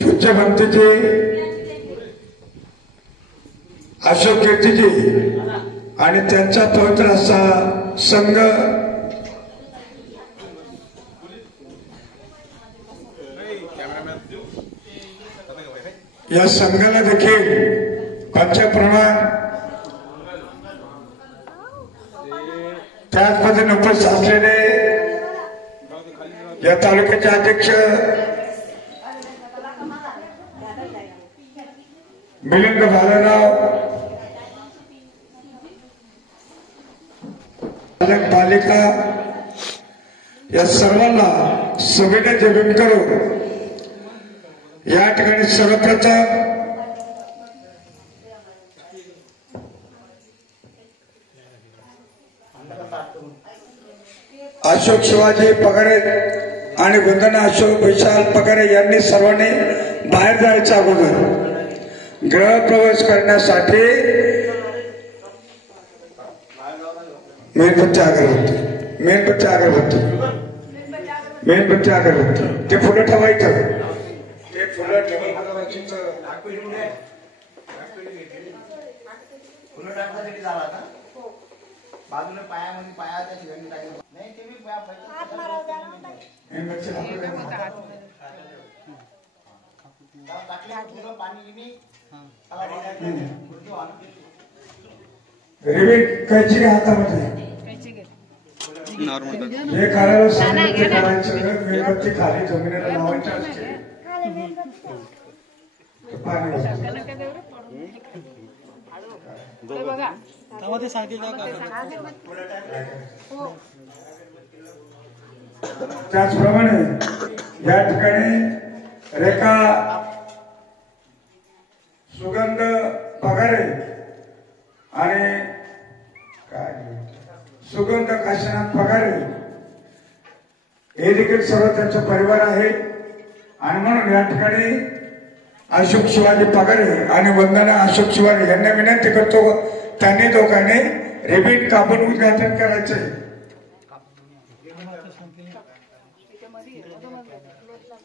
तुमच्या भक्तीचे अशोक कीर्तीजी आणि त्यांचा पवित्र असा संघ या संघाला देखील पंचप्रमाण त्याच पद्धतीने उपस्थित असलेले या तालुक्याचे अध्यक्ष मिलिंद भालेराव पालिका या सर्वांना सभेने जमीन करून या ठिकाणी सर्वप्रथम अशोक शिवाजी पगारे आणि वंदना अशोक विशाल पगारे यांनी सर्वांनी बाहेर जायच्या अगोदर गृहप्रवेश करण्यासाठी मेणबत्ती अगरबत्ती ते फुलं ठेवायचं बाजूने पायामध्ये पायाच्या ठिकाणी नाही ते मी कैची हातामध्ये हे करायला सांगितलं करायचं मेणबत्ती खाली जमिनीला लावायची असते त्याचप्रमाणे या ठिकाणी रेखा सुगंध पगारे आणि काय सुगंध काशीनाथ पगारे हे देखील सर्व त्यांचा परिवार आहे आणि म्हणून या ठिकाणी अशोक शिवाजी पगारे आणि वंदना अशोक शिवाजी यांना विनंती करतो त्यांनी दोघांनी रिबीन कापून उद्घाटन करायचे.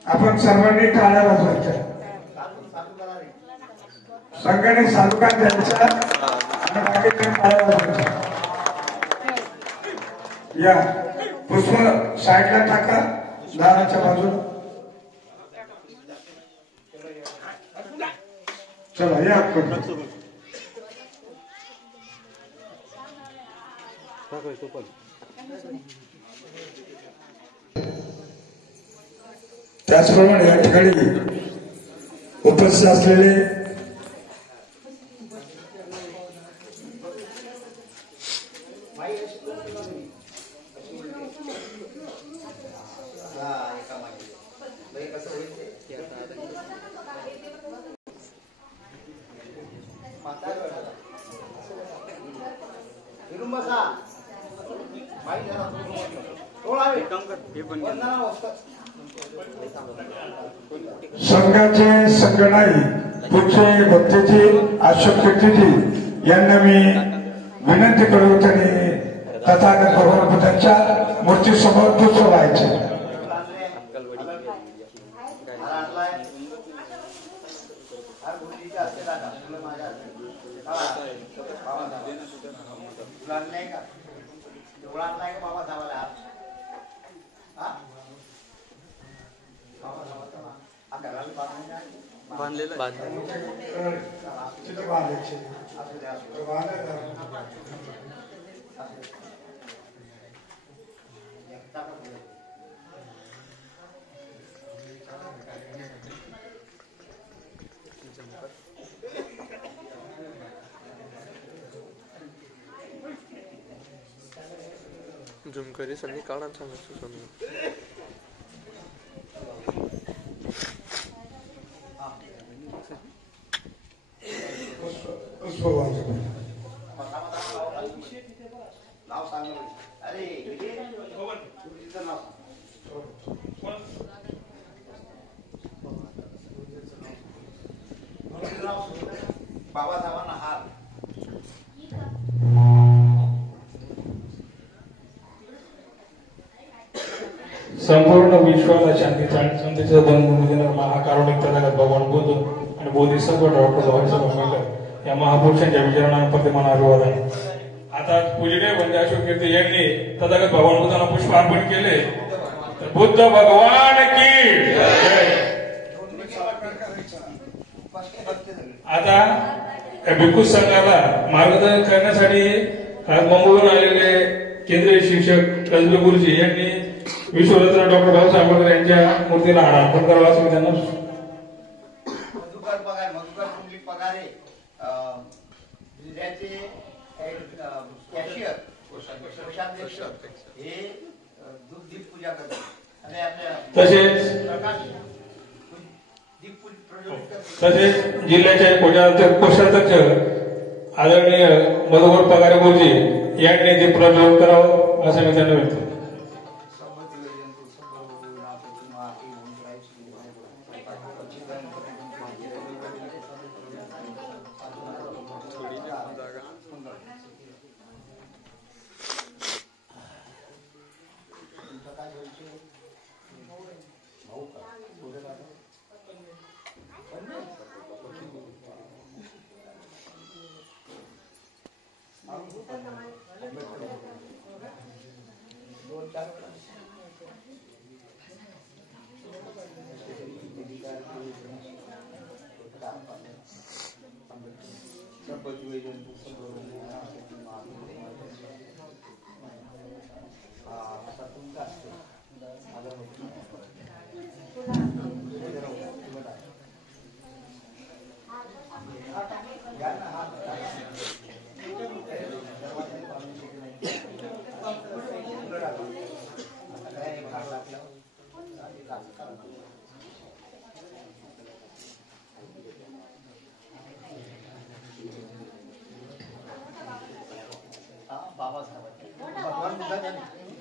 आपण सर्वांनी टाळ्या वाजवायच्या संघाने साधुकान द्यायचा आणि बाकीचे टाळ्या वाजवायच्या. या पुष्प साईडला टाका दाराच्या बाजूला. चला या त्याचप्रमाणे या ठिकाणी उपस्थित असलेले संघाचे संगणाई पुढचे भक्तीजी अशोक कीर्तीजी यांना मी विनंती करू त्यांनी तथागत भगवान बुद्धांच्या मूर्तीसमोर दुसरं व्हायचे. झूम करी सनी काढा सांगायचं समजा बाबासाहेबांना हार संपूर्ण विश्वाला शांतीचा आणि समतेचा बनवून देणारा महाकारुणिक तथागत भगवान बुद्ध आणि बोधिसत्व डॉक्टर बाबासाहेब आंबेडकर या महापुरुषांच्या विचारांना प्रतिमान अभिवादन. आता पूजनीय वंदे अशोक कीर्ती यांनी तथागत भगवान बुद्धांना पुष्प अर्पण केले. तर बुद्ध भगवान की जय. आता या भिक्खू संघाला मार्गदर्शन करण्यासाठी आज मुंबईहून आलेले केंद्रीय शिक्षक रजबे गुरुजी यांनी विश्वरत्न डॉक्टर बाबासाहेब आंबेडकर यांच्या मूर्तीला अर्पण करावा असं मी त्यांना मधुकर पुंडलिक पगारे जिल्ह्याचे कॅशियर कोषाध्यक्ष हे दूध दीप पूजा करतात आणि आपल्या तसेच प्रकाश दीप प्रज्वलित करतात. तसेच जिल्ह्याचे कोषाध्यक्ष आदरणीय मधुकर पगारे गुरुजी यांनी दीप प्रज्वलन करावं असं मी त्यांना विनंती.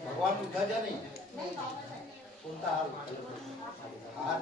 भगवान बुद्धाचा नाही कोणता हार